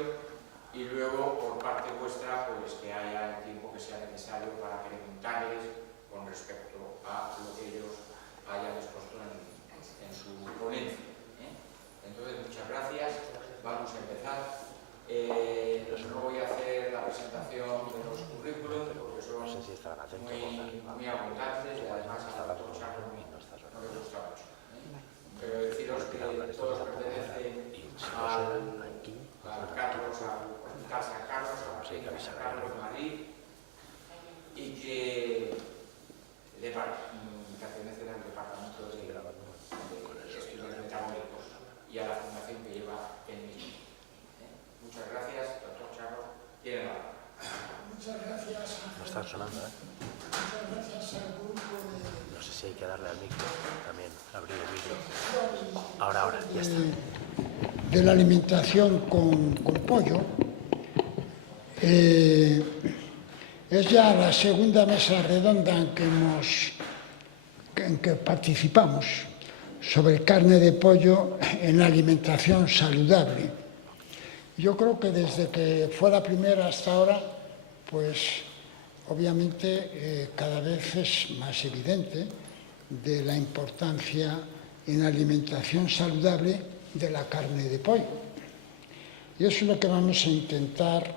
hoy, y luego, por parte vuestra, pues que haya el tiempo que sea necesario para preguntarles con respecto a lo que ellos hayan expuesto en su ponencia. Entonces, muchas gracias. Vamos a empezar. No voy a hacer la presentación de los currículos porque son muy abundantes y además a la doctora no me gusta mucho. Pero deciros que todos pertenecen al Carlos, al Hospital San Carlos, a la Clínica San Carlos de Madrid, y que pertenecen al Departamento de Estudios Metabólicos y a la fundación que lleva el mismo. Muchas gracias, doctor Charro. Tiene la palabra. Muchas gracias. No están sonando, ¿eh? Muchas gracias al grupo de... No sé si hay que darle al micro también, abrir el micro. Ahora, ya está. De la alimentación con pollo. Es ya la segunda mesa redonda en que participamos sobre carne de pollo en alimentación saludable. Yo creo que desde que fue la primera hasta ahora, pues obviamente cada vez es más evidente de la importancia en alimentación saludable de la carne de pollo. Y eso es lo que vamos a intentar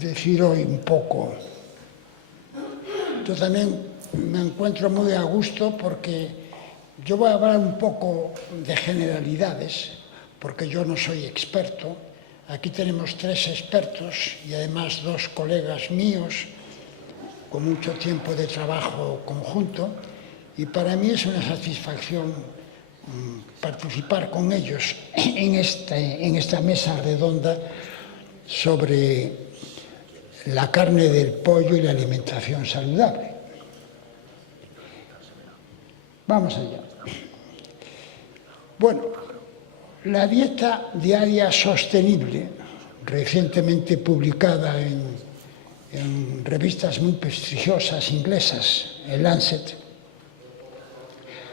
decir hoy un poco. Yo también me encuentro muy a gusto porque yo voy a hablar un poco de generalidades, porque yo no soy experto. Aquí tenemos 3 expertos y además 2 colegas míos con mucho tiempo de trabajo conjunto, y para mí es una satisfacción participar con ellos en esta mesa redonda sobre la carne del pollo y la alimentación saludable. Vamos allá. Bueno, la dieta diaria sostenible, recientemente publicada en revistas muy prestigiosas inglesas, el Lancet,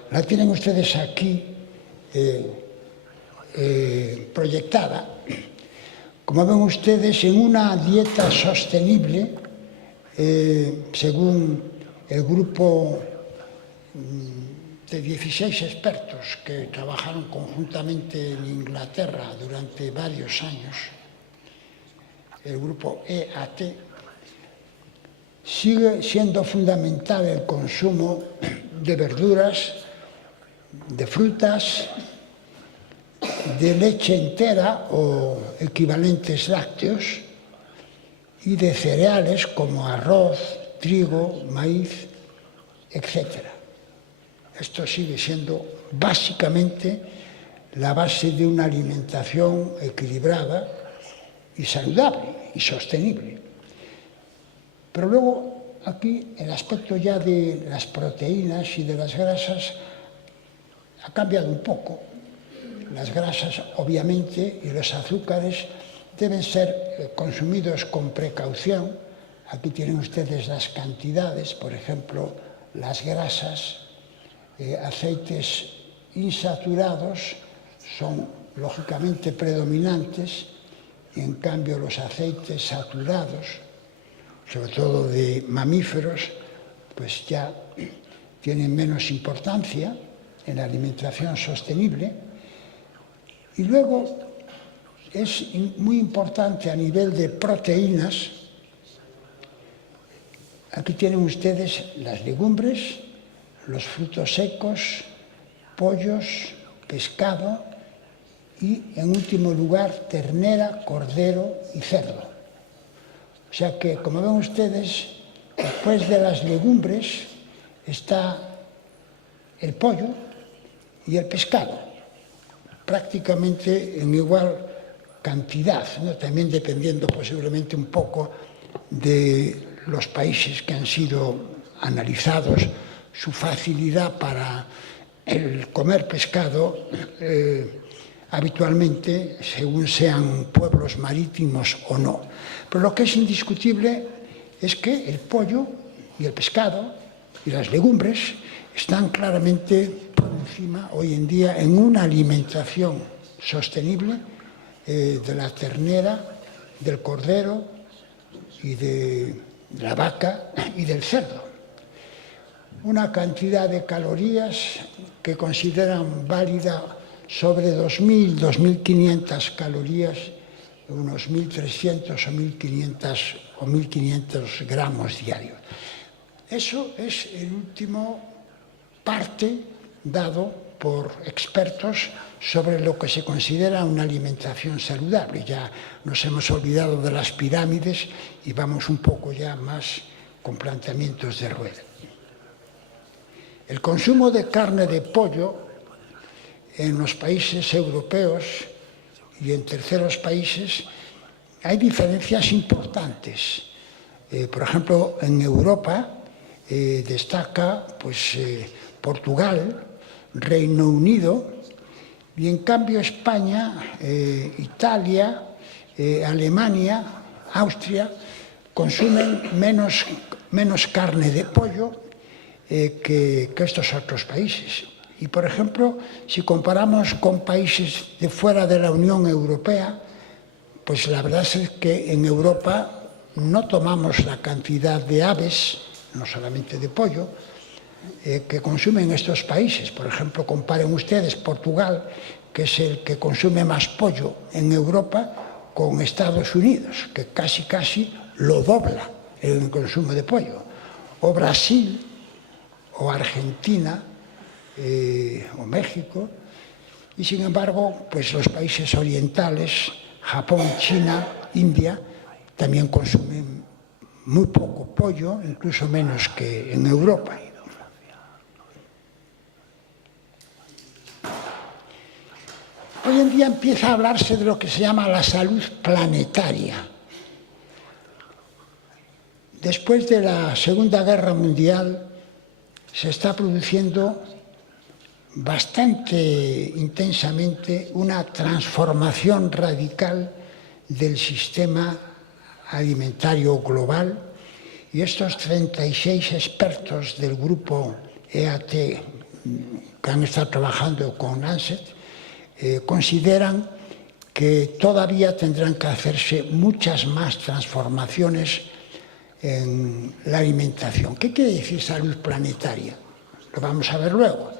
la tienen ustedes aquí proyectada. Como ven ustedes, en una dieta sostenible, según el grupo de 16 expertos que trabajaron conjuntamente en Inglaterra durante varios años, el grupo EAT, sigue siendo fundamental el consumo de verduras, de frutas, de leche entera o equivalentes lácteos y de cereales como arroz, trigo, maíz, etc. Esto sigue siendo básicamente la base de una alimentación equilibrada y saludable y sostenible. Pero luego aquí el aspecto ya de las proteínas y de las grasas ha cambiado un poco. Las grasas, obviamente, y los azúcares deben ser consumidos con precaución. Aquí tienen ustedes las cantidades, por ejemplo, las grasas, aceites insaturados son lógicamente predominantes, y en cambio los aceites saturados, sobre todo de mamíferos, pues ya tienen menos importancia en la alimentación sostenible. Y luego es muy importante a nivel de proteínas. Aquí tienen ustedes las legumbres, los frutos secos, pollos, pescado y, en último lugar, ternera, cordero y cerdo. O sea que, como ven ustedes, después de las legumbres está el pollo y el pescado, prácticamente en igual cantidad, ¿no? También dependiendo posiblemente un poco de los países que han sido analizados, su facilidad para el comer pescado habitualmente, según sean pueblos marítimos o no. Pero lo que es indiscutible es que el pollo y el pescado y las legumbres están claramente por encima hoy en día en una alimentación sostenible de la ternera, del cordero y de la vaca y del cerdo. Una cantidad de calorías que consideran válida sobre 2.000, 2.500 calorías, unos 1.300 o 1.500 gramos diarios. Eso es el último parte dado por expertos sobre lo que se considera una alimentación saludable. Ya nos hemos olvidado de las pirámides y vamos un poco ya más con planteamientos de rueda. El consumo de carne de pollo en los países europeos y en terceros países hay diferencias importantes. Por ejemplo, en Europa destaca Portugal, Reino Unido, y en cambio España, Italia, Alemania, Austria consumen menos carne de pollo que estos otros países. Y, por ejemplo, si comparamos con países de fuera de la Unión Europea, pues la verdad es que en Europa no tomamos la cantidad de aves, no solamente de pollo, que consumen estos países. Por ejemplo, comparen ustedes Portugal, que es el que consume más pollo en Europa, con Estados Unidos, que casi lo dobla el consumo de pollo. O Brasil, o Argentina, o México, y sin embargo, pues los países orientales, Japón, China, India, también consumen muy poco pollo, incluso menos que en Europa. Hoy en día empieza a hablarse de lo que se llama la salud planetaria. Después de la Segunda Guerra Mundial se está produciendo bastante intensamente una transformación radical del sistema alimentario global, y estos 36 expertos del grupo EAT que han estado trabajando con Lancet consideran que todavía tendrán que hacerse muchas más transformaciones en la alimentación. ¿Qué quiere decir salud planetaria? Lo vamos a ver luego.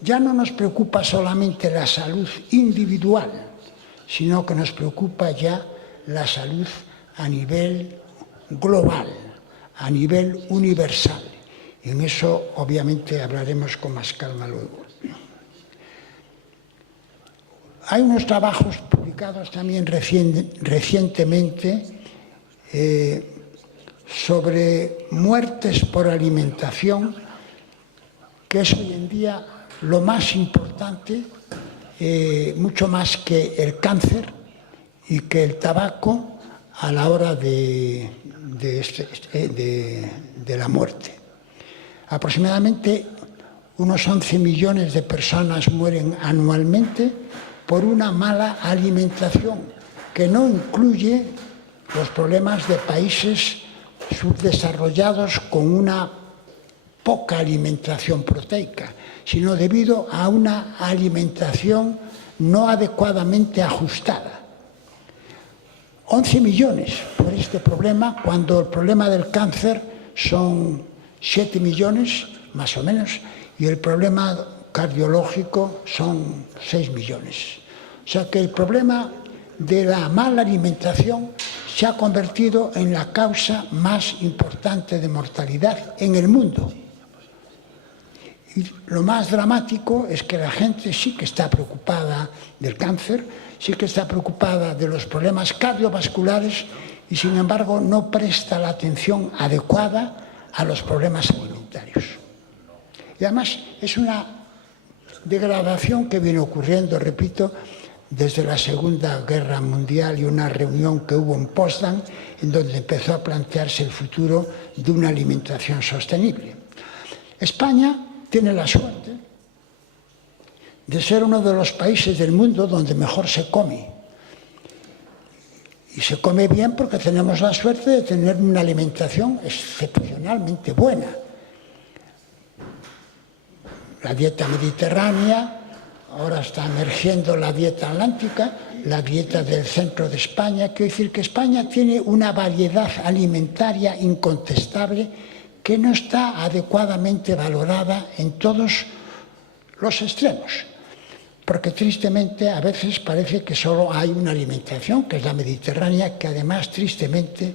Ya no nos preocupa solamente la salud individual, sino que nos preocupa ya la salud a nivel global, a nivel universal. En eso, obviamente, hablaremos con más calma luego. Hay unos trabajos publicados también recientemente sobre muertes por alimentación, que es hoy en día lo más importante, mucho más que el cáncer y que el tabaco a la hora de la muerte. Aproximadamente unos 11 millones de personas mueren anualmente por una mala alimentación, que no incluye los problemas de países subdesarrollados con una poca alimentación proteica, sino debido a una alimentación no adecuadamente ajustada. 11 millones por este problema, cuando el problema del cáncer son 7 millones, más o menos, y el problema cardiológico son 6 millones. O sea que el problema de la mala alimentación se ha convertido en la causa más importante de mortalidad en el mundo. Y lo más dramático es que la gente sí que está preocupada del cáncer, sí que está preocupada de los problemas cardiovasculares y, sin embargo, no presta la atención adecuada a los problemas alimentarios. Y además es una degradación que viene ocurriendo, repito, desde la Segunda Guerra Mundial y una reunión que hubo en Potsdam, en donde empezó a plantearse el futuro de una alimentación sostenible. España tiene la suerte de ser uno de los países del mundo donde mejor se come. Y se come bien porque tenemos la suerte de tener una alimentación excepcionalmente buena. La dieta mediterránea, ahora está emergiendo la dieta atlántica, la dieta del centro de España. Quiero decir que España tiene una variedad alimentaria incontestable que no está adecuadamente valorada en todos los extremos. Porque tristemente a veces parece que solo hay una alimentación, que es la mediterránea, que además tristemente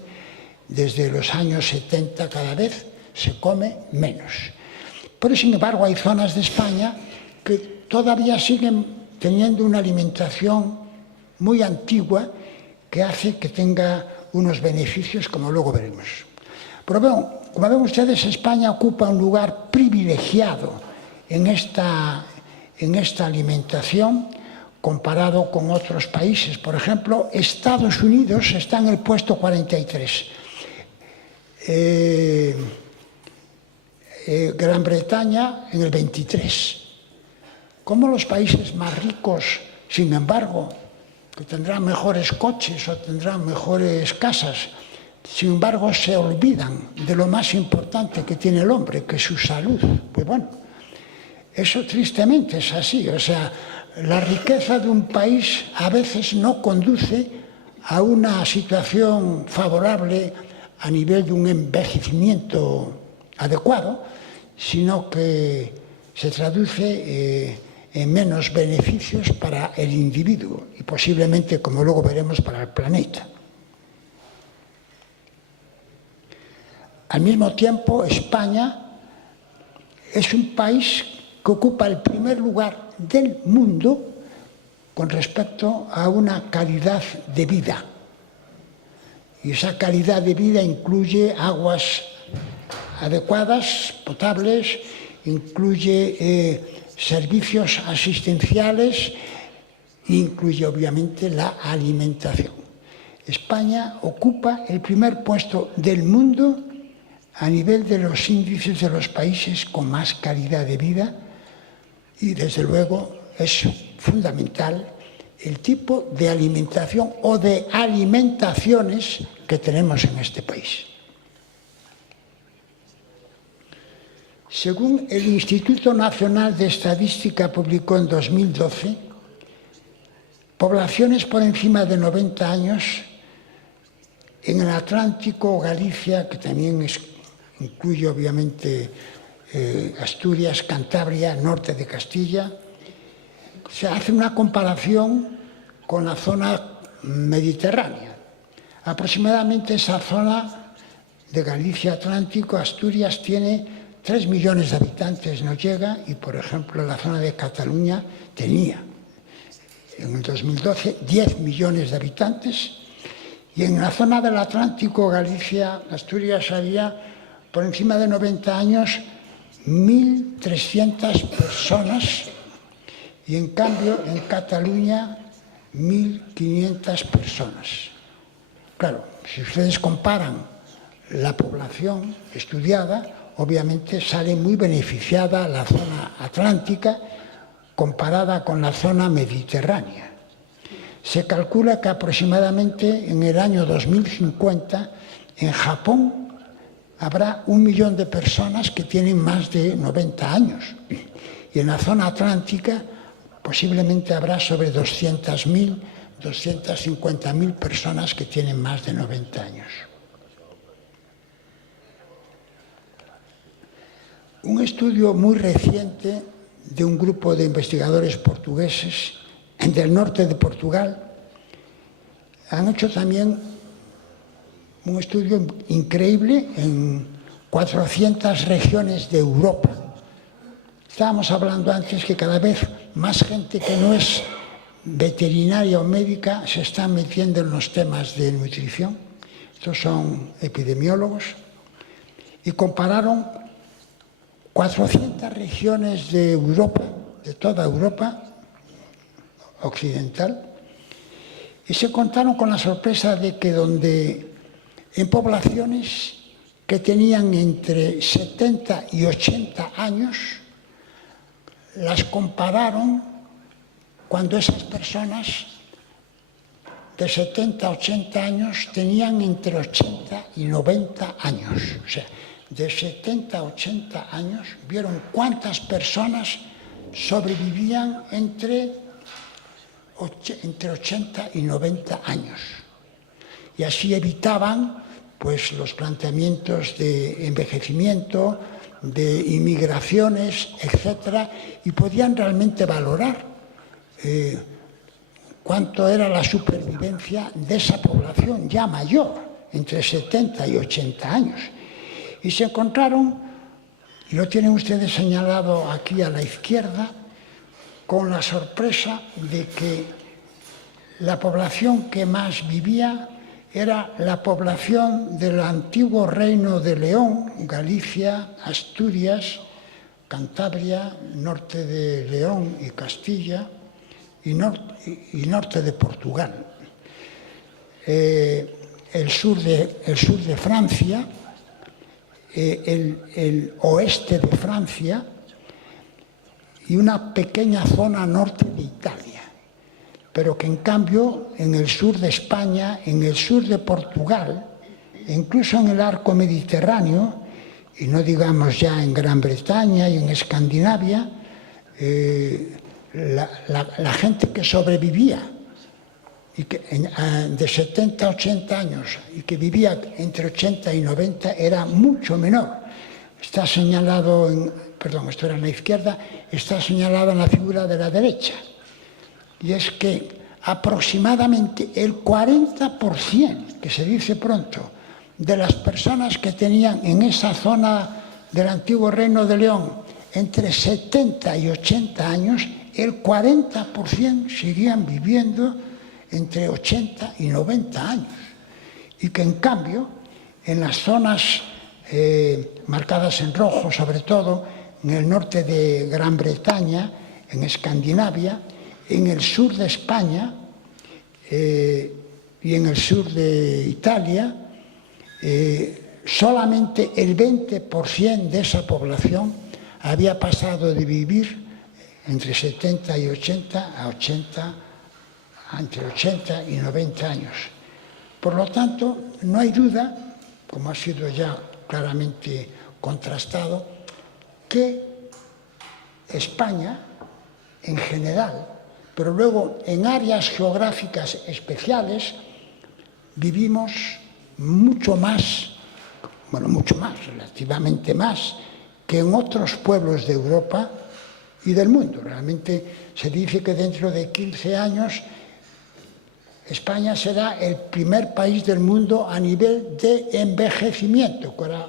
desde los años 70 cada vez se come menos. Pero sin embargo hay zonas de España que todavía siguen teniendo una alimentación muy antigua que hace que tenga unos beneficios como luego veremos. Pero bueno, como ven ustedes, España ocupa un lugar privilegiado en esta alimentación comparado con otros países. Por ejemplo, Estados Unidos está en el puesto 43. Gran Bretaña en el 23. Como los países más ricos, sin embargo, que tendrán mejores coches o tendrán mejores casas, sin embargo se olvidan de lo más importante que tiene el hombre, que es su salud. Pues bueno, eso tristemente es así. O sea, la riqueza de un país a veces no conduce a una situación favorable a nivel de un envejecimiento adecuado, sino que se traduce en menos beneficios para el individuo y posiblemente, como luego veremos, para el planeta. Al mismo tiempo, España es un país que ocupa el primer lugar del mundo con respecto a una calidad de vida. Y esa calidad de vida incluye aguas adecuadas, potables, incluye servicios asistenciales, incluye obviamente la alimentación. España ocupa el primer puesto del mundo a nivel de los índices de los países con más calidad de vida y desde luego es fundamental el tipo de alimentación o de alimentaciones que tenemos en este país. Según el Instituto Nacional de Estadística publicó en 2012, poblaciones por encima de 90 años en el Atlántico, Galicia, que también incluye obviamente Asturias, Cantabria, norte de Castilla, se hace una comparación con la zona mediterránea. Aproximadamente esa zona de Galicia, Atlántico, Asturias tiene 3 millones de habitantes, no llega, y por ejemplo la zona de Cataluña tenía en el 2012 10 millones de habitantes, y en la zona del Atlántico, Galicia, Asturias, había por encima de 90 años 1.300 personas, y en cambio en Cataluña 1.500 personas. Claro, si ustedes comparan la población estudiada, obviamente sale muy beneficiada la zona atlántica comparada con la zona mediterránea. Se calcula que aproximadamente en el año 2050 en Japón habrá 1 millón de personas que tienen más de 90 años y en la zona atlántica posiblemente habrá sobre 200.000, 250.000 personas que tienen más de 90 años. Un estudio muy reciente de un grupo de investigadores portugueses del norte de Portugal han hecho también un estudio increíble en 400 regiones de Europa. Estábamos hablando antes que cada vez más gente que no es veterinaria o médica se está metiendo en los temas de nutrición. Estos son epidemiólogos y compararon 400 regiones de Europa, de toda Europa occidental, y se contaron con la sorpresa de que donde en poblaciones que tenían entre 70 y 80 años, las compararon cuando esas personas de 70 a 80 años tenían entre 80 y 90 años. O sea, de 70 a 80 años, vieron cuántas personas sobrevivían entre entre 80 y 90 años. Y así evitaban pues, los planteamientos de envejecimiento, de inmigraciones, etcétera, y podían realmente valorar cuánto era la supervivencia de esa población ya mayor, entre 70 y 80 años. Y se encontraron, y lo tienen ustedes señalado aquí a la izquierda, con la sorpresa de que la población que más vivía era la población del antiguo Reino de León, Galicia, Asturias, Cantabria, norte de León y Castilla y norte de Portugal. El sur de Francia, el oeste de Francia y una pequeña zona norte de Italia. Pero que en cambio en el sur de España, en el sur de Portugal, e incluso en el arco mediterráneo, y no digamos ya en Gran Bretaña y en Escandinavia, la gente que sobrevivía y que, de 70 a 80 años y que vivía entre 80 y 90 era mucho menor. Está señalado, perdón, esto era en la izquierda, está señalado en la figura de la derecha. Y es que aproximadamente el 40%, que se dice pronto, de las personas que tenían en esa zona del antiguo Reino de León entre 70 y 80 años, el 40% seguían viviendo entre 80 y 90 años. Y que en cambio, en las zonas marcadas en rojo, sobre todo en el norte de Gran Bretaña, en Escandinavia, en el sur de España y en el sur de Italia, solamente el 20% de esa población había pasado de vivir entre 70 y 80 a entre 80 y 90 años. Por lo tanto, no hay duda, como ha sido ya claramente contrastado, que España, en general, pero luego en áreas geográficas especiales, vivimos mucho más, relativamente más, que en otros pueblos de Europa y del mundo. Realmente se dice que dentro de 15 años España será el primer país del mundo a nivel de envejecimiento. Ahora,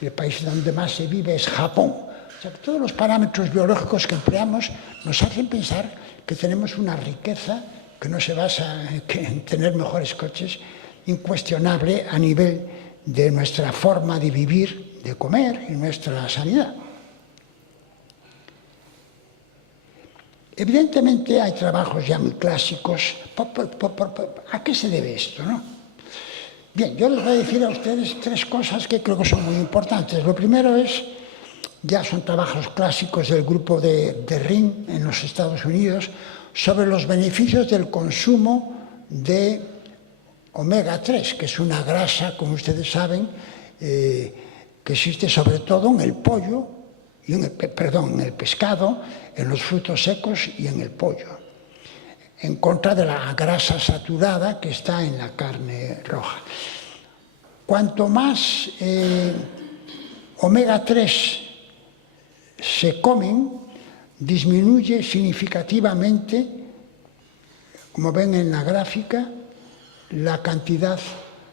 el país donde más se vive es Japón. O sea, que todos los parámetros biológicos que empleamos nos hacen pensar que tenemos una riqueza que no se basa en tener mejores coches, incuestionable a nivel de nuestra forma de vivir, de comer y nuestra sanidad. Evidentemente hay trabajos ya muy clásicos. ¿A qué se debe esto, no? Bien, yo les voy a decir a ustedes tres cosas que creo que son muy importantes. Lo primero es, ya son trabajos clásicos del grupo de Ring en los Estados Unidos, sobre los beneficios del consumo de omega 3, que es una grasa, como ustedes saben, que existe sobre todo en el pollo, en el pescado, en los frutos secos y en el pollo, en contra de la grasa saturada que está en la carne roja. Cuanto más omega 3 se comen, disminuye significativamente, como ven en la gráfica, la cantidad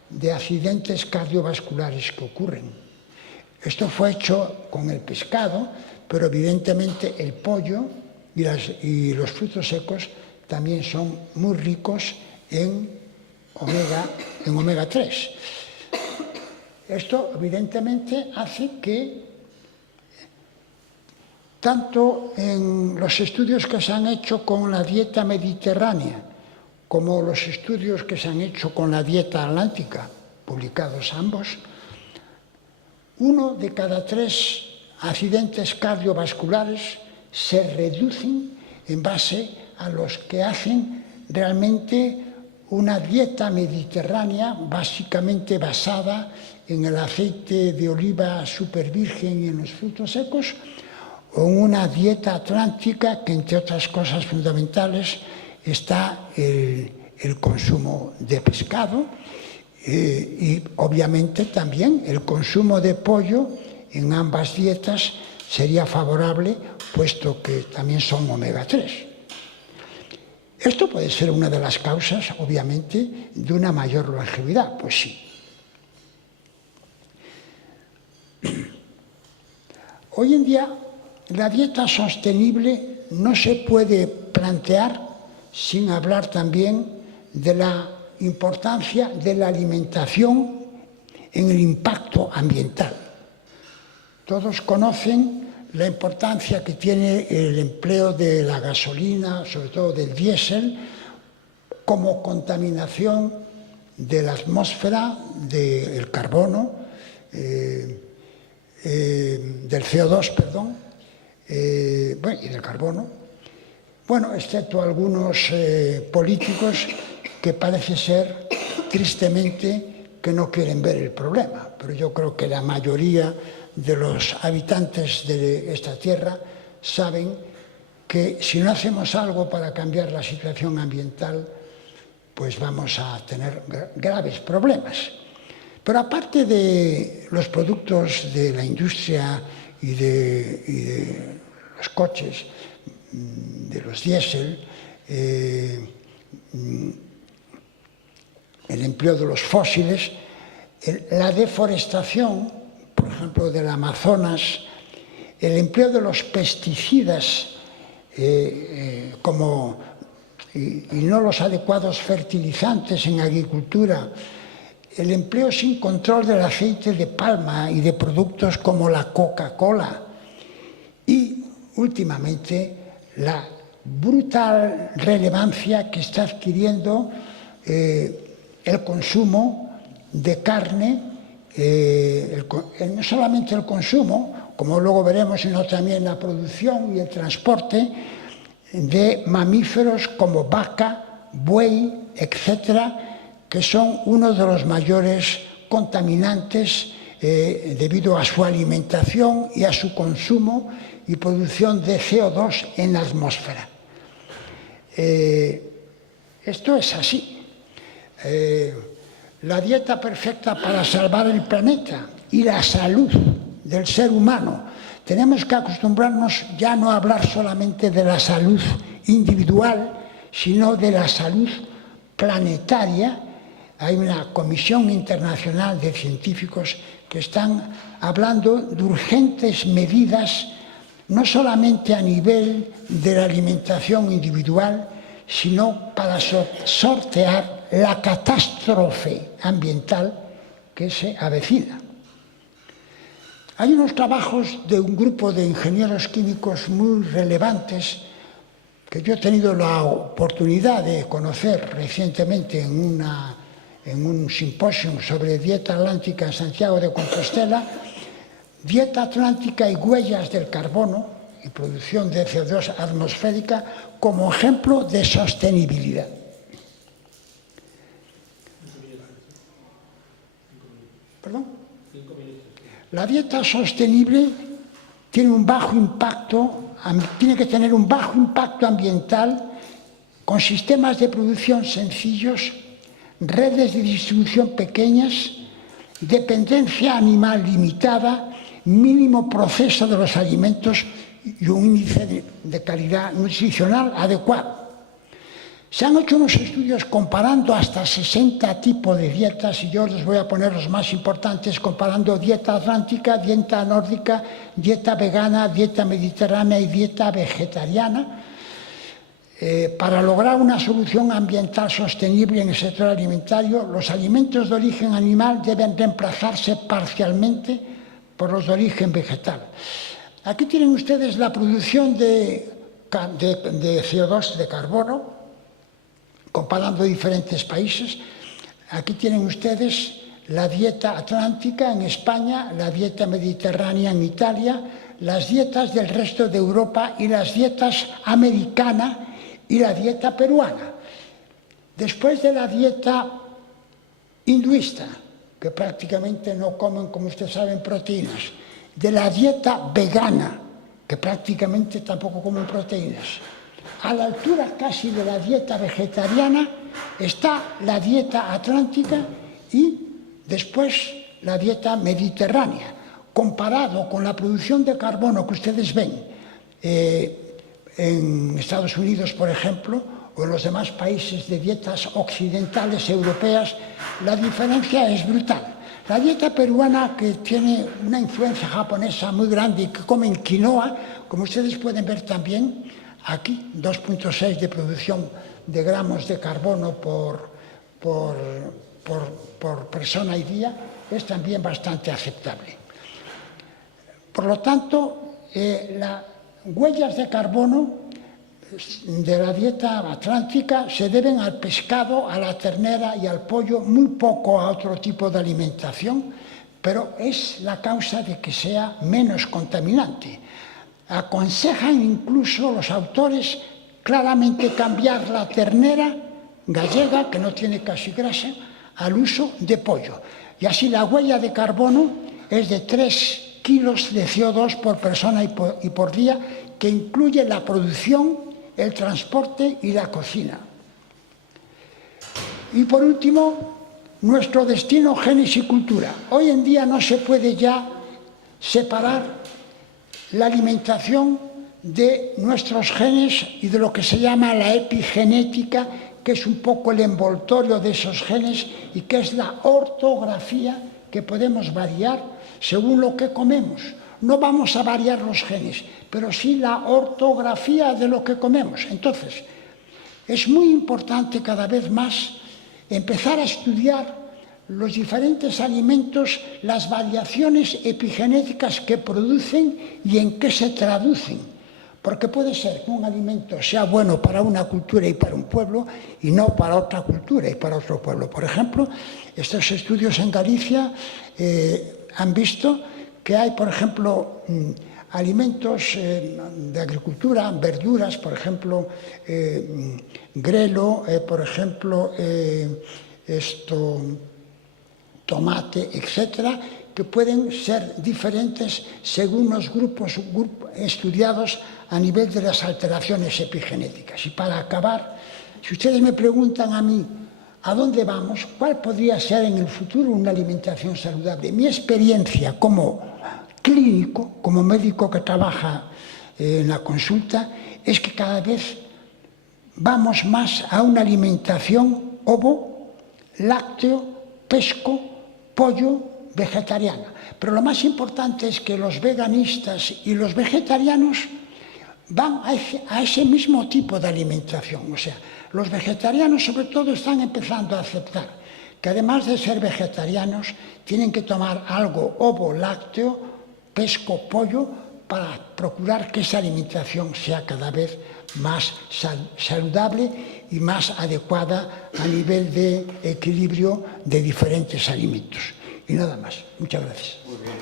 de accidentes cardiovasculares que ocurren. Esto fue hecho con el pescado, pero evidentemente el pollo y los frutos secos también son muy ricos en omega 3. Esto evidentemente hace que tanto en los estudios que se han hecho con la dieta mediterránea como los estudios que se han hecho con la dieta atlántica, publicados ambos, 1 de cada 3 accidentes cardiovasculares se reducen en base a los que hacen realmente una dieta mediterránea básicamente basada en el aceite de oliva supervirgen y en los frutos secos, o en una dieta atlántica que, entre otras cosas fundamentales, está el consumo de pescado y obviamente también el consumo de pollo en ambas dietas sería favorable, puesto que también son omega 3. Esto puede ser una de las causas, obviamente, de una mayor longevidad, pues sí. Hoy en día, la dieta sostenible no se puede plantear sin hablar también de la importancia de la alimentación en el impacto ambiental. Todos conocen la importancia que tiene el empleo de la gasolina, sobre todo del diésel, como contaminación de la atmósfera, del carbono, del CO2, perdón, y del carbono. Bueno, excepto algunos políticos que parece ser, tristemente, que no quieren ver el problema. Pero yo creo que la mayoría de los habitantes de esta tierra saben que si no hacemos algo para cambiar la situación ambiental, pues vamos a tener graves problemas. Pero aparte de los productos de la industria y de los coches, de los diésel, el empleo de los fósiles, la deforestación, por ejemplo, del Amazonas, el empleo de los pesticidas y no los adecuados fertilizantes en agricultura, el empleo sin control del aceite de palma y de productos como la Coca-Cola y, últimamente, la brutal relevancia que está adquiriendo el consumo de carne, no solamente el consumo, como luego veremos, sino también la producción y el transporte de mamíferos como vaca, buey, etcétera, que son uno de los mayores contaminantes debido a su alimentación y a su consumo y producción de CO2 en la atmósfera. Esto es así. La dieta perfecta para salvar el planeta y la salud del ser humano. Tenemos que acostumbrarnos ya no a hablar solamente de la salud individual, sino de la salud planetaria. Hay una comisión internacional de científicos que están hablando de urgentes medidas, no solamente a nivel de la alimentación individual, sino para sortear la catástrofe ambiental que se avecina. Hay unos trabajos de un grupo de ingenieros químicos muy relevantes que yo he tenido la oportunidad de conocer recientemente en un simposio sobre dieta atlántica en Santiago de Compostela, dieta atlántica y huellas del carbono y producción de CO2 atmosférica como ejemplo de sostenibilidad. ¿Perdón? La dieta sostenible tiene que tener un bajo impacto ambiental con sistemas de producción sencillos, redes de distribución pequeñas, dependencia animal limitada, mínimo proceso de los alimentos y un índice de calidad nutricional adecuado. Se han hecho unos estudios comparando hasta 60 tipos de dietas y yo les voy a poner los más importantes, comparando dieta atlántica, dieta nórdica, dieta vegana, dieta mediterránea y dieta vegetariana, para lograr una solución ambiental sostenible en el sector alimentario. Los alimentos de origen animal deben reemplazarse parcialmente por los de origen vegetal. Aquí tienen ustedes la producción de CO2, de carbono, comparando diferentes países. Aquí tienen ustedes la dieta atlántica en España, la dieta mediterránea en Italia, las dietas del resto de Europa y las dietas americana y la dieta peruana. Después de la dieta hinduista, que prácticamente no comen, como ustedes saben, proteínas, de la dieta vegana, que prácticamente tampoco comen proteínas, a la altura casi de la dieta vegetariana está la dieta atlántica y después la dieta mediterránea. Comparado con la producción de carbono que ustedes ven en Estados Unidos, por ejemplo, o en los demás países de dietas occidentales europeas, la diferencia es brutal. La dieta peruana, que tiene una influencia japonesa muy grande y que comen quinoa, como ustedes pueden ver también aquí, 2,6 de producción de gramos de carbono por persona y día, es también bastante aceptable. Por lo tanto, las huellas de carbono de la dieta atlántica se deben al pescado, a la ternera y al pollo, muy poco a otro tipo de alimentación, pero es la causa de que sea menos contaminante. Aconsejan incluso los autores claramente cambiar la ternera gallega, que no tiene casi grasa, al uso de pollo. Y así la huella de carbono es de 3 kilos de CO2 por persona y por día, que incluye la producción, el transporte y la cocina. Y por último, nuestro destino, genes y cultura. Hoy en día no se puede ya separar la alimentación de nuestros genes y de lo que se llama la epigenética, que es un poco el envoltorio de esos genes y que es la ortografía que podemos variar según lo que comemos. No vamos a variar los genes, pero sí la ortografía de lo que comemos. Entonces, es muy importante cada vez más empezar a estudiar los diferentes alimentos, las variaciones epigenéticas que producen y en qué se traducen. Porque puede ser que un alimento sea bueno para una cultura y para un pueblo y no para otra cultura y para otro pueblo. Por ejemplo, estos estudios en Galicia han visto que hay, por ejemplo, alimentos de agricultura, verduras, por ejemplo, grelo, por ejemplo, tomate, etcétera, que pueden ser diferentes según los grupos estudiados a nivel de las alteraciones epigenéticas. Y para acabar, si ustedes me preguntan a mí a dónde vamos, cuál podría ser en el futuro una alimentación saludable, mi experiencia como clínico, como médico que trabaja en la consulta, es que cada vez vamos más a una alimentación ovo, lácteo, pesco, pollo, vegetariana. Pero lo más importante es que los veganistas y los vegetarianos van a ese mismo tipo de alimentación. O sea, los vegetarianos sobre todo están empezando a aceptar que además de ser vegetarianos tienen que tomar algo ovo, lácteo, pesco, pollo, para procurar que esa alimentación sea cada vez más saludable y más adecuada a nivel de equilibrio de diferentes alimentos. Y nada más. Muchas gracias. Muy bien.